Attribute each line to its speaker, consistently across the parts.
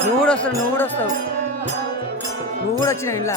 Speaker 1: నువ్వు కూడా వస్తావు నువ్వు కూడా వస్తావు. వచ్చినావు ఇలా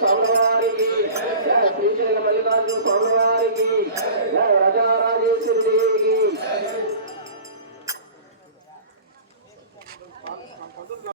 Speaker 2: స్వామివారికి. శ్రీశైల మల్లికార్జున స్వామివారికి.